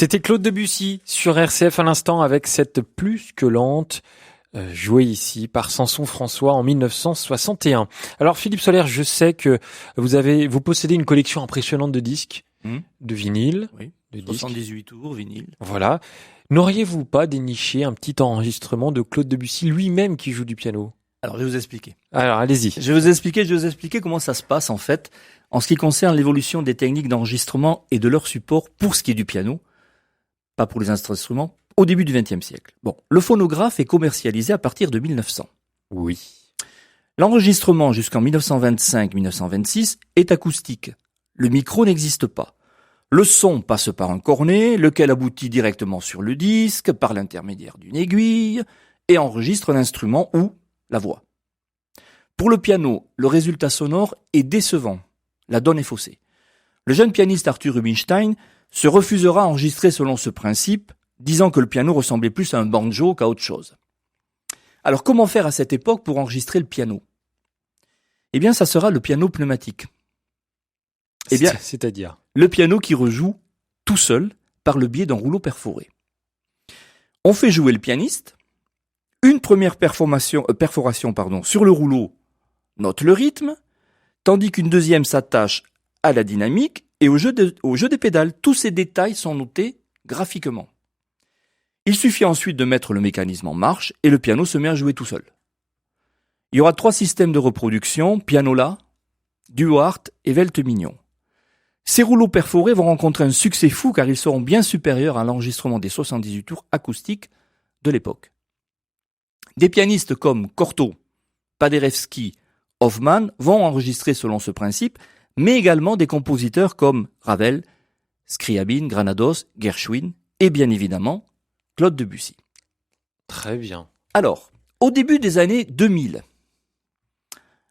C'était Claude Debussy sur RCF à l'instant avec cette plus que lente jouée ici par Samson François en 1961. Alors Philippe Soler, je sais que vous possédez une collection impressionnante de disques, de vinyles, Oui, de 78 disques. tours, vinyle. Voilà. N'auriez-vous pas déniché un petit enregistrement de Claude Debussy lui-même qui joue du piano? Alors, je vais vous expliquer. Alors, allez-y. Je vais vous expliquer comment ça se passe, en fait, en ce qui concerne l'évolution des techniques d'enregistrement et de leur support pour ce qui est du piano, pas pour les instruments, au début du XXe siècle. Bon, le phonographe est commercialisé à partir de 1900. Oui. L'enregistrement jusqu'en 1925-1926 est acoustique. Le micro n'existe pas. Le son passe par un cornet, lequel aboutit directement sur le disque par l'intermédiaire d'une aiguille et enregistre l'instrument ou la voix. Pour le piano, le résultat sonore est décevant. La donne est faussée. Le jeune pianiste Arthur Rubinstein se refusera à enregistrer selon ce principe, disant que le piano ressemblait plus à un banjo qu'à autre chose. Alors comment faire à cette époque pour enregistrer le piano? Eh bien, ça sera le piano pneumatique. Eh bien, c'est-à-dire le piano qui rejoue tout seul par le biais d'un rouleau perforé. On fait jouer le pianiste, une première perforation sur le rouleau note le rythme, tandis qu'une deuxième s'attache à la dynamique et au jeu des pédales. Tous ces détails sont notés graphiquement. Il suffit ensuite de mettre le mécanisme en marche et le piano se met à jouer tout seul. Il y aura 3 systèmes de reproduction, pianola, duo-art et velte-mignon. Ces rouleaux perforés vont rencontrer un succès fou car ils seront bien supérieurs à l'enregistrement des 78 tours acoustiques de l'époque. Des pianistes comme Cortot, Paderewski, Hoffmann vont enregistrer selon ce principe, mais également des compositeurs comme Ravel, Scriabine, Granados, Gershwin et bien évidemment Claude Debussy. Très bien. Alors, au début des années 2000,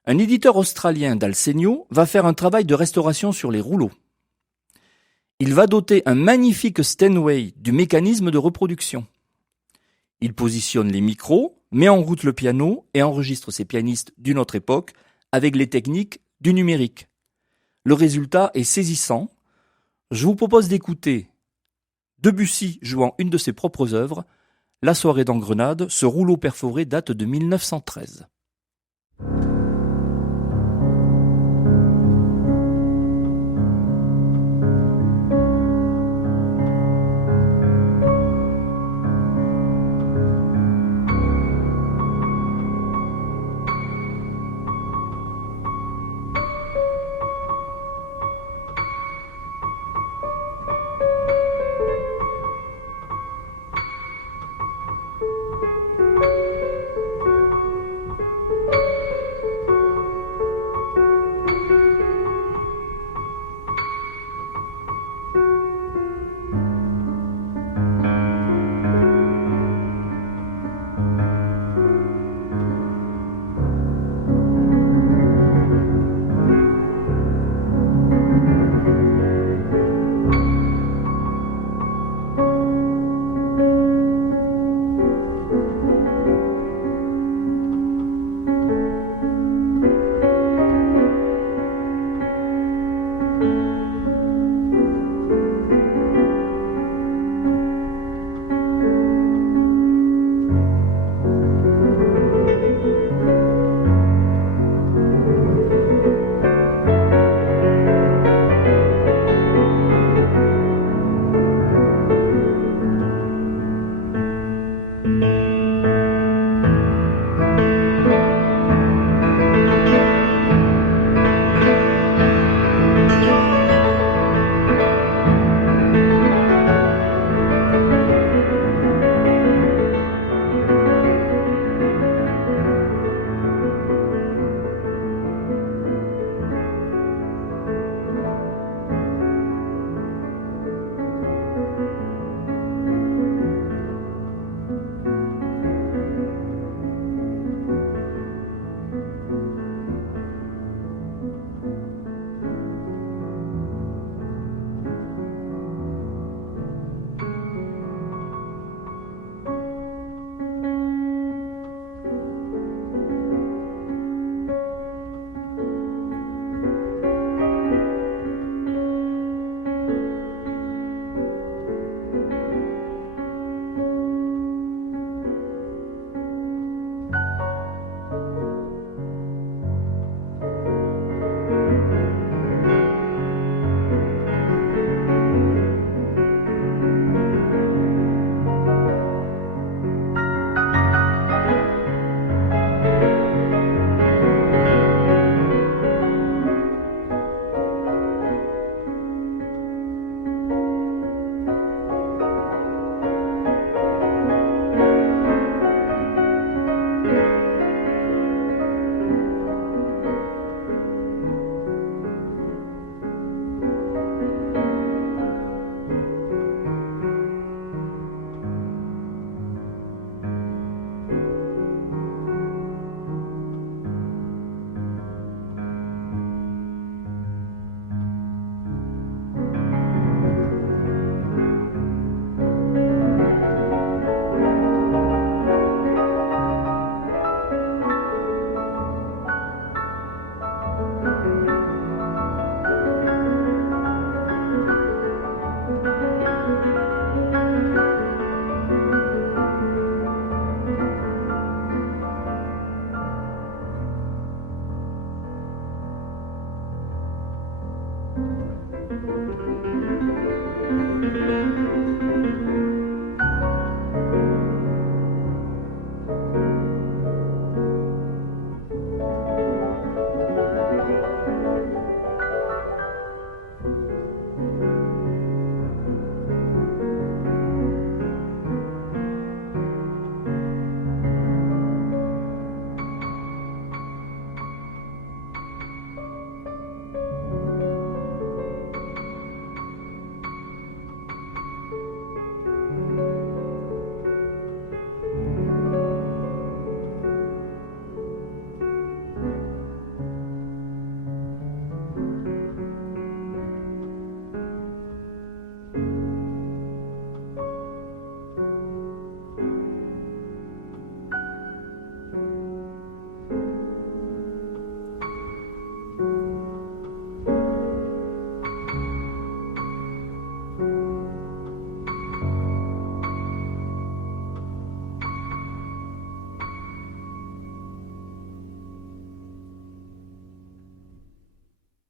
un éditeur australien d'Alsenio va faire un travail de restauration sur les rouleaux. Il va doter un magnifique Steinway du mécanisme de reproduction. Il positionne les micros, met en route le piano et enregistre ses pianistes d'une autre époque avec les techniques du numérique. Le résultat est saisissant. Je vous propose d'écouter Debussy jouant une de ses propres œuvres, La soirée d'Engrenade. Ce rouleau perforé date de 1913.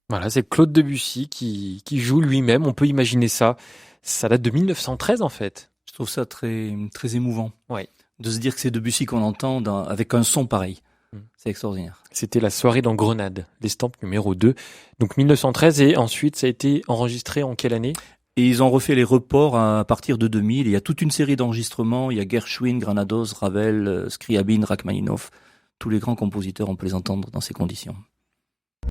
Voilà, c'est Claude Debussy qui joue lui-même. On peut imaginer ça. Ça date de 1913 en fait. Je trouve ça très, très émouvant. Ouais. De se dire que c'est Debussy qu'on entend avec un son pareil. C'est extraordinaire. C'était la soirée dans Grenade, l'estampe numéro 2. Donc 1913 et ensuite ça a été enregistré en quelle année? Et ils ont refait les reports à partir de 2000. Il y a toute une série d'enregistrements. Il y a Gershwin, Granados, Ravel, Scriabin, Rachmaninoff. Tous les grands compositeurs, on peut les entendre dans ces conditions.